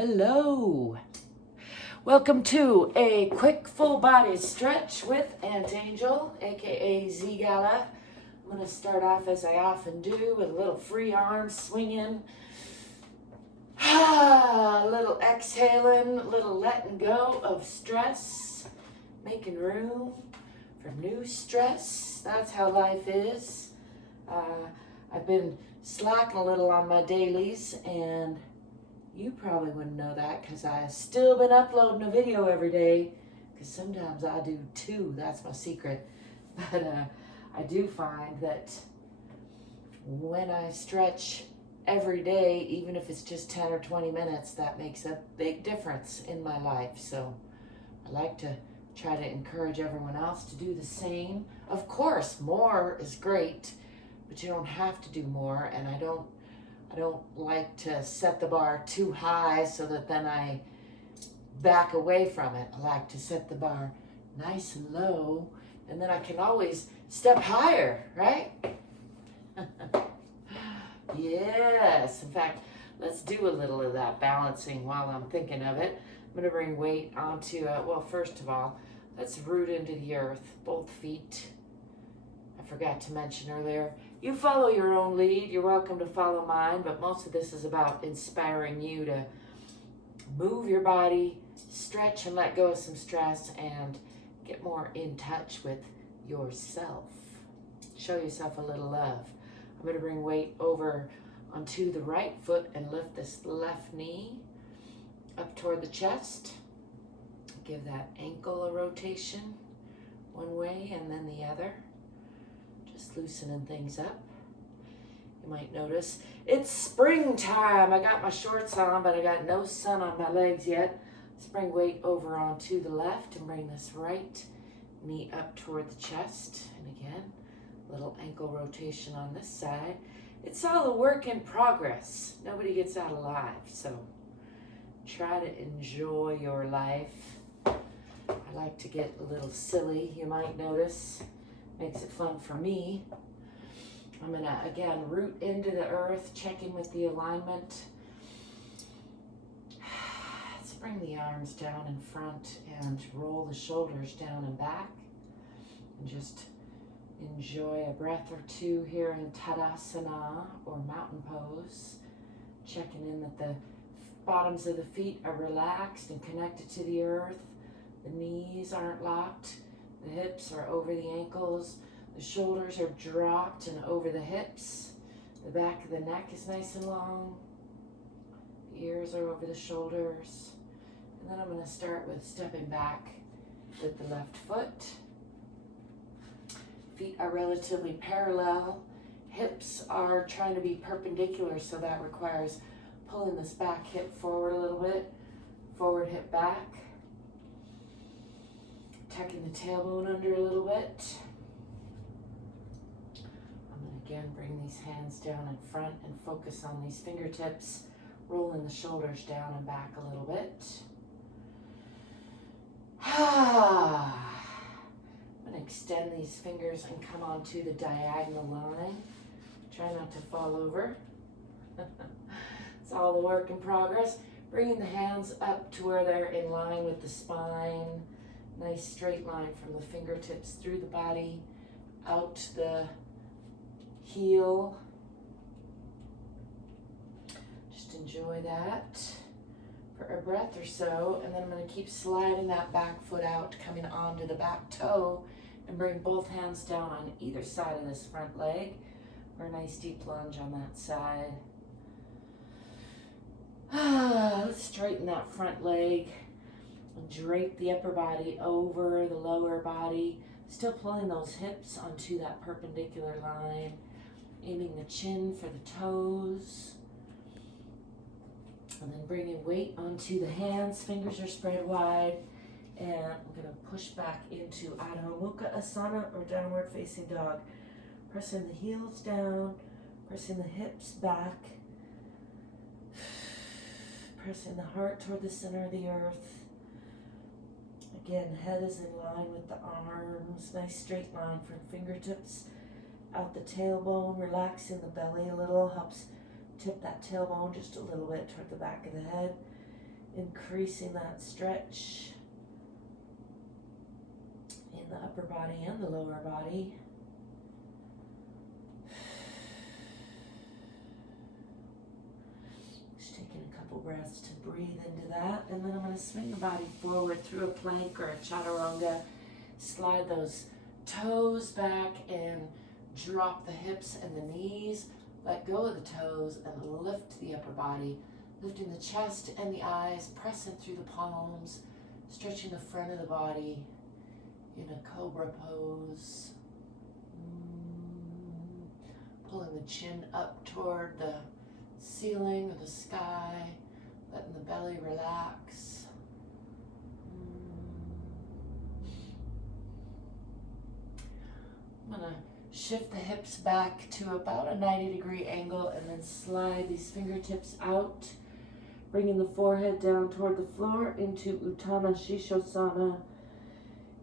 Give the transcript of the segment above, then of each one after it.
Hello. Welcome to a quick full body stretch with Aunt Angel, aka ZGALA. I'm going to start off as I often do with a little free arm swinging, a little exhaling, a little letting go of stress, making room for new stress. That's how life is. I've been slacking a little on my dailies, and you probably wouldn't know that because I've still been uploading a video every day, because sometimes I do two. That's my secret. But I do find that when I stretch every day, even if it's just 10 or 20 minutes, that makes a big difference in my life. So I like to try to encourage everyone else to do the same. Of course, more is great, but you don't have to do more, and I don't like to set the bar too high so that then I back away from it. I like to set the bar nice and low, and then I can always step higher, right? Yes, in fact, let's do a little of that balancing while I'm thinking of it. I'm going to bring weight onto, well, first of all, let's root into the earth, both feet. I forgot to mention earlier, you follow your own lead. You're welcome to follow mine, but most of this is about inspiring you to move your body, stretch and let go of some stress, and get more in touch with yourself. Show yourself a little love. I'm going to bring weight over onto the right foot and lift this left knee up toward the chest. Give that ankle a rotation one way and then the other. Just loosening things up. You might notice it's springtime. I got my shorts on, but I got no sun on my legs yet. Let's bring weight over onto the left and bring this right knee up toward the chest. And again, little ankle rotation on this side. It's all a work in progress. Nobody gets out alive, so try to enjoy your life. I like to get a little silly, you might notice. Makes it fun for me. I'm gonna, again, root into the earth, check in with the alignment. Let's bring the arms down in front and roll the shoulders down and back. And just enjoy a breath or two here in Tadasana or mountain pose. Checking in that the bottoms of the feet are relaxed and connected to the earth. The knees aren't locked. The hips are over the ankles. The shoulders are dropped and over the hips. The back of the neck is nice and long. The ears are over the shoulders. And then I'm going to start with stepping back with the left foot. Feet are relatively parallel. Hips are trying to be perpendicular, so that requires pulling this back hip forward a little bit. Forward hip back. Tucking the tailbone under a little bit. I'm going to again bring these hands down in front and focus on these fingertips, rolling the shoulders down and back a little bit. I'm going to extend these fingers and come onto the diagonal line. Try not to fall over. It's all the work in progress. Bringing the hands up to where they're in line with the spine. Nice straight line from the fingertips through the body, out the heel. Just enjoy that for a breath or so, and then I'm going to keep sliding that back foot out, coming onto the back toe, and bring both hands down on either side of this front leg, for a nice deep lunge on that side. Let's straighten that front leg. Drape the upper body over the lower body, still pulling those hips onto that perpendicular line, aiming the chin for the toes, and then bringing weight onto the hands. Fingers are spread wide, and I'm going to push back into Adho Mukha Asana or downward facing dog. Pressing the heels down, pressing the hips back, pressing the heart toward the center of the earth. Again, head is in line with the arms, nice straight line from fingertips out the tailbone, relaxing the belly a little, helps tip that tailbone just a little bit toward the back of the head. increasing that stretch in the upper body and the lower body. Just taking a couple breaths to breathe into that, and then I'm going to swing the body forward through a plank or a chaturanga. Slide those toes back and drop the hips and the knees. Let go of the toes and lift the upper body, lifting the chest and the eyes, pressing through the palms, stretching the front of the body in a cobra pose. Pulling the chin up toward the ceiling or the sky, letting the belly relax. I'm going to shift the hips back to about a 90-degree angle and then slide these fingertips out, bringing the forehead down toward the floor into Uttanasana Shishosana.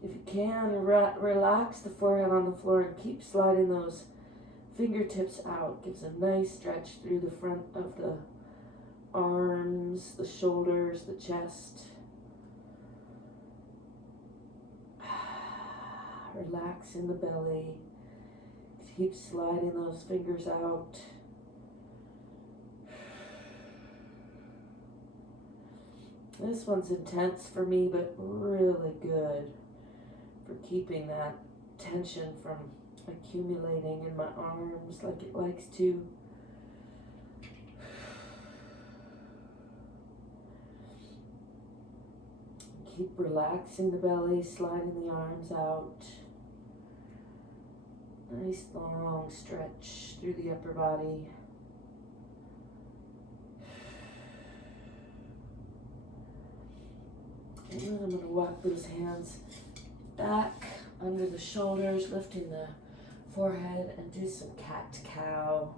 If you can, relax the forehead on the floor and keep sliding those fingertips out. Gives a nice stretch through the front of the arms, the shoulders, the chest. Relax in the belly. Keep sliding those fingers out. This one's intense for me, but really good for keeping that tension from accumulating in my arms like it likes to. Keep relaxing the belly, sliding the arms out. Nice long stretch through the upper body. And then I'm going to walk those hands back under the shoulders, lifting the forehead, and do some cat-cow.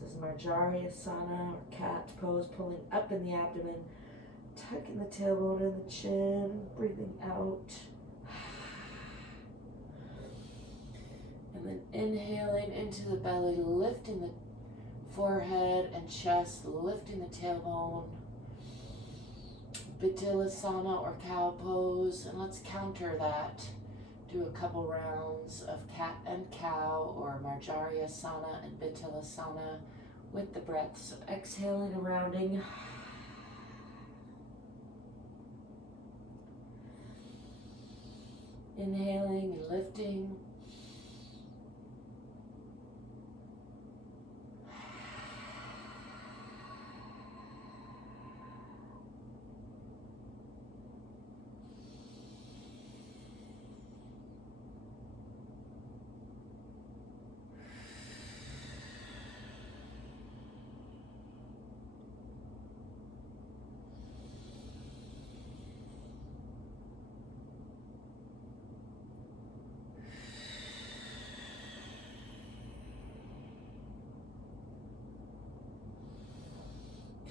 This is Marjariasana or cat pose, pulling up in the abdomen, tucking the tailbone in the chin, breathing out. And then inhaling into the belly, lifting the forehead and chest, lifting the tailbone. Vipassana or cow pose, and let's counter that. Do a couple rounds of cat and cow or Marjariasana and Vipassana with the breath. So exhaling and rounding. Inhaling and lifting.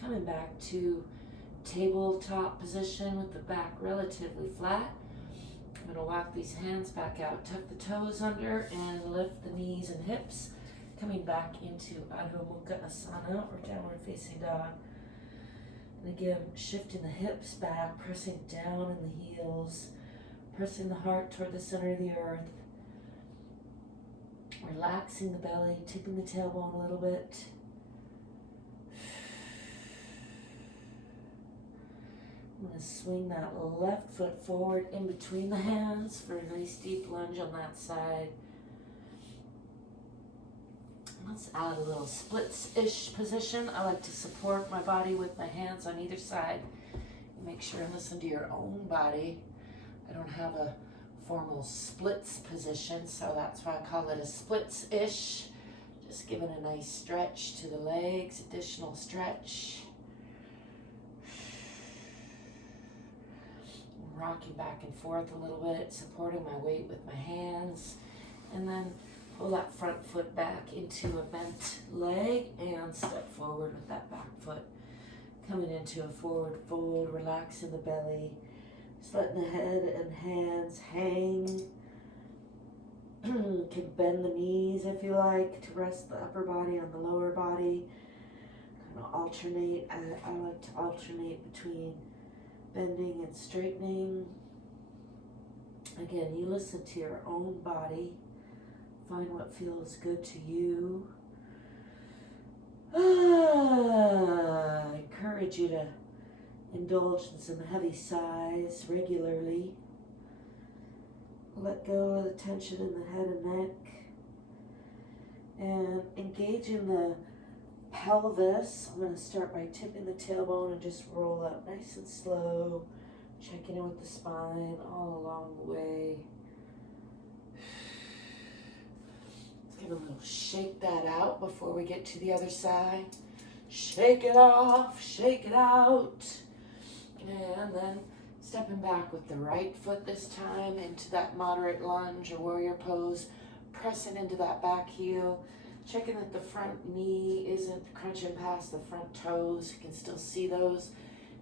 Coming back to tabletop position with the back relatively flat. I'm going to walk these hands back out, tuck the toes under, and lift the knees and hips. Coming back into Adho Mukha Asana or downward facing dog. And again, shifting the hips back, pressing down in the heels, pressing the heart toward the center of the earth. Relaxing the belly, tipping the tailbone a little bit. I'm going to swing that left foot forward in between the hands for a nice deep lunge on that side. Let's add a little splits-ish position. I like to support my body with my hands on either side. Make sure and listen to your own body. I don't have a formal splits position, so that's why I call it a splits-ish. Just giving a nice stretch to the legs, additional stretch. Rocking back and forth a little bit, supporting my weight with my hands, and then pull that front foot back into a bent leg and step forward with that back foot. Coming into a forward fold, relaxing the belly, just letting the head and hands hang. You can bend the knees if you like to rest the upper body on the lower body. Kind of alternate. I like to alternate between bending and straightening. Again, you listen to your own body. Find what feels good to you. I encourage you to indulge in some heavy sighs regularly. Let go of the tension in the head and neck. And engage in the pelvis. I'm going to start by tipping the tailbone and just roll up nice and slow. Checking in with the spine all along the way. Let's give a little shake that out before we get to the other side. Shake it off, shake it out. And then stepping back with the right foot this time into that moderate lunge or warrior pose. Pressing into that back heel. Checking that the front knee isn't crunching past the front toes. You can still see those.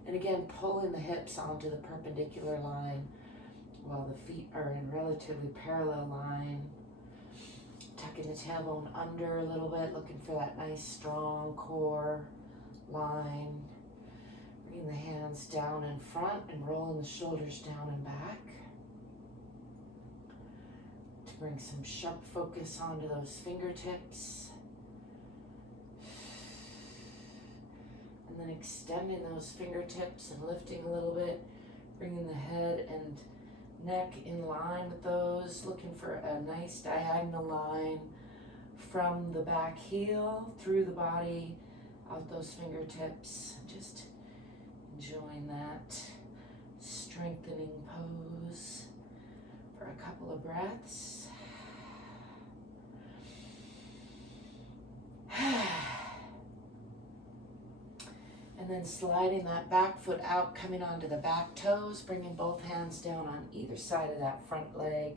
And again, pulling the hips onto the perpendicular line while the feet are in relatively parallel line. Tucking the tailbone under a little bit, looking for that nice strong core line. Bringing the hands down in front and rolling the shoulders down and back. To bring some sharp focus onto those fingertips. And then extending those fingertips and lifting a little bit, bringing the head and neck in line with those, looking for a nice diagonal line from the back heel through the body, out those fingertips. Just enjoying that strengthening pose for a couple of breaths. And then sliding that back foot out, coming onto the back toes, bringing both hands down on either side of that front leg.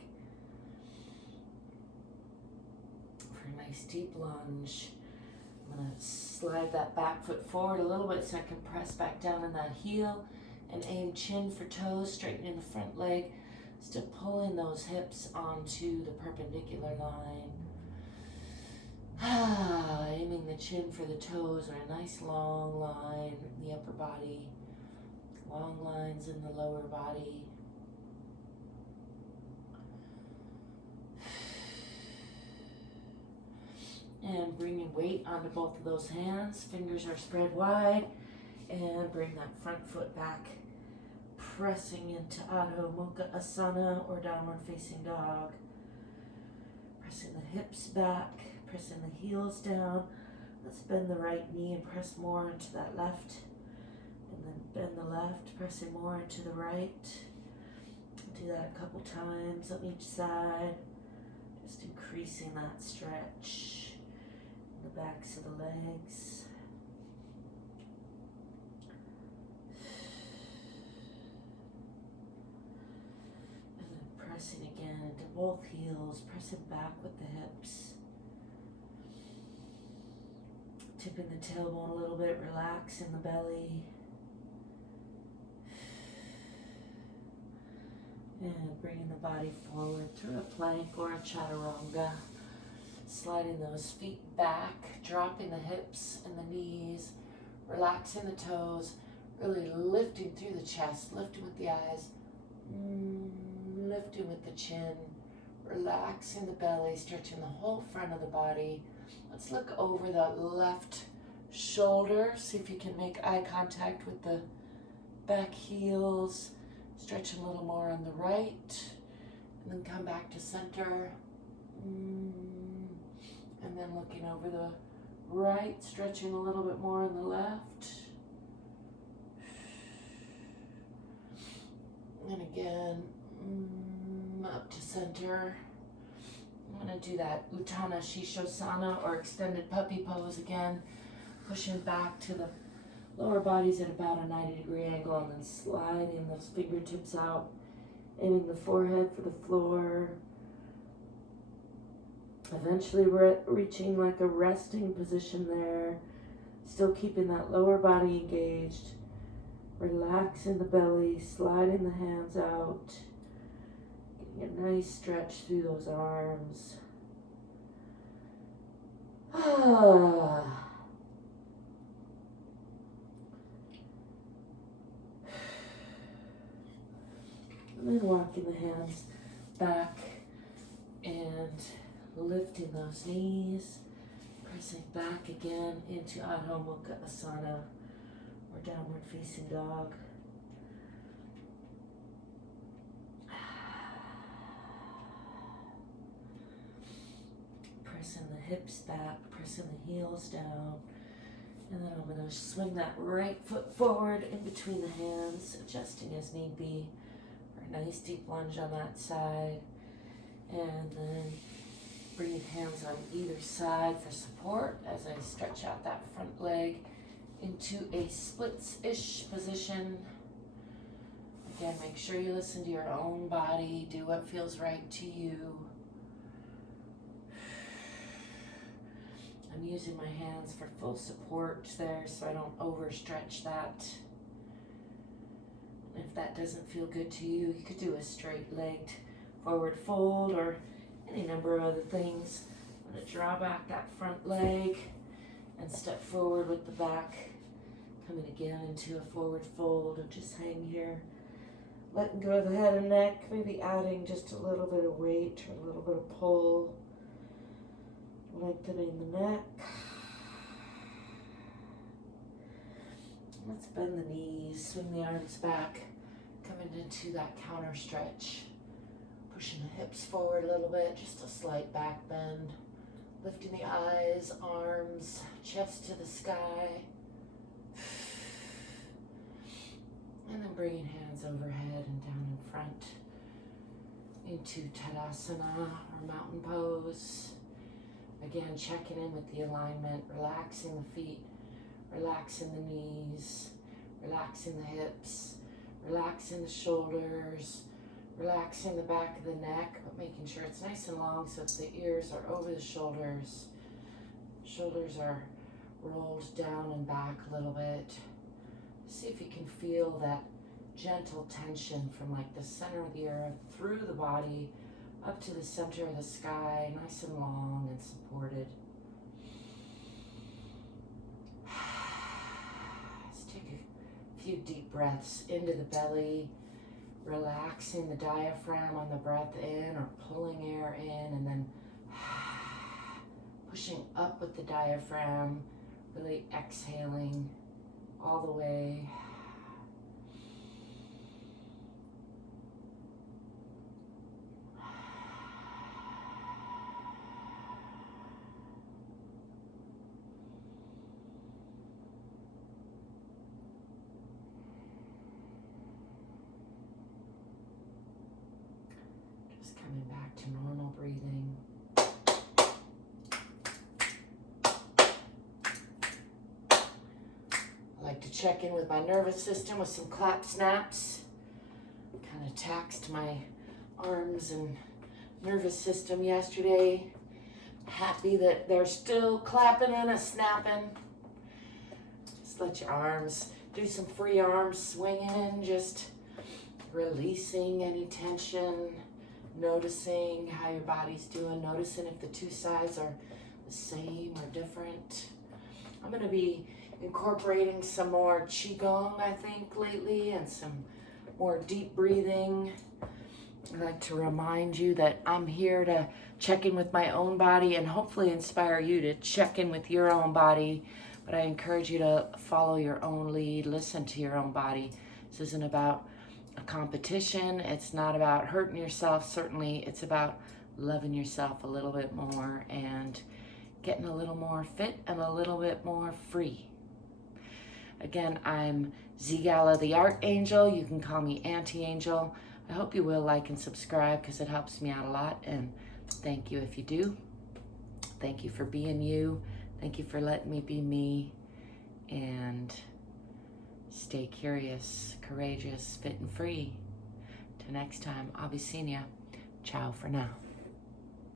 For a nice deep lunge. I'm going to slide that back foot forward a little bit so I can press back down in that heel and aim chin for toes, straightening the front leg. Still pulling those hips onto the perpendicular line. Aiming the chin for the toes or a nice long line in the upper body, long lines in the lower body. And bringing weight onto both of those hands, fingers are spread wide, and bring that front foot back, pressing into Adho Mukha Asana or downward facing dog. Pressing the hips back. Pressing the heels down. Let's bend the right knee and press more into that left. And then bend the left, pressing more into the right. Do that a couple times on each side. Just increasing that stretch in the backs of the legs. And then pressing again into both heels, pressing back with the hips. Tipping the tailbone a little bit, relax in the belly. And bringing the body forward through a plank or a chaturanga. Sliding those feet back, dropping the hips and the knees, relaxing the toes, really lifting through the chest, lifting with the eyes, lifting with the chin, relaxing the belly, stretching the whole front of the body. Let's look over the left shoulder, see if you can make eye contact with the back heels, stretch a little more on the right, and then come back to center. And then looking over the right, stretching a little bit more on the left. And again, up to center. I'm going to do that Utthana Shishosana or extended puppy pose again, pushing back to the lower body's at about a 90-degree angle and then sliding those fingertips out, aiming the forehead for the floor. Eventually we're reaching like a resting position there, still keeping that lower body engaged, relaxing the belly, sliding the hands out. A nice stretch through those arms. And And then walking the hands back and lifting those knees, pressing back again into Adho Mukha Asana or downward facing dog. Pressing the hips back, pressing the heels down. And then I'm going to swing that right foot forward in between the hands, adjusting as need be. For a nice deep lunge on that side. And then bring hands on either side for support as I stretch out that front leg into a splits-ish position. Again, make sure you listen to your own body. Do what feels right to you. I'm using my hands for full support there so I don't overstretch that. If that doesn't feel good to you, you could do a straight-legged forward fold or any number of other things. I'm going to draw back that front leg and step forward with the back. Coming again into a forward fold and just hang here. Letting go of the head and neck, maybe adding just a little bit of weight or a little bit of pull. Lengthening the neck. Let's bend the knees, swing the arms back, coming into that counter stretch. Pushing the hips forward a little bit, just a slight back bend. Lifting the eyes, arms, chest to the sky. And then bringing hands overhead and down in front into Tadasana or mountain pose. Again, checking in with the alignment, relaxing the feet, relaxing the knees, relaxing the hips, relaxing the shoulders, relaxing the back of the neck, but making sure it's nice and long so that the ears are over the shoulders. Shoulders are rolled down and back a little bit. See if you can feel that gentle tension from like the center of the earth through the body up to the center of the sky, nice and long and supported. Let's take a few deep breaths into the belly, relaxing the diaphragm on the breath in or pulling air in, and then pushing up with the diaphragm, really exhaling all the way. Just coming back to normal breathing. I like to check in with my nervous system with some clap snaps. Kind of taxed my arms and nervous system yesterday. Happy that they're still clapping and snapping. Just let your arms do some free arm swinging, just releasing any tension, noticing how your body's doing, noticing if the two sides are the same or different. I'm going to be incorporating some more Qigong, I think, lately, and some more deep breathing. I'd like to remind you that I'm here to check in with my own body and hopefully inspire you to check in with your own body. But I encourage you to follow your own lead, listen to your own body. This isn't about a competition. It's not about hurting yourself. Certainly, it's about loving yourself a little bit more and getting a little more fit and a little bit more free. Again, I'm ZGALA the Art Angel. You can call me Auntie Angel. I hope you will like and subscribe because it helps me out a lot, and thank you if you do. Thank you for being you. Thank you for letting me be me, and stay curious, courageous, fit and free. Till next time, I'll be seeing ya. Ciao for now.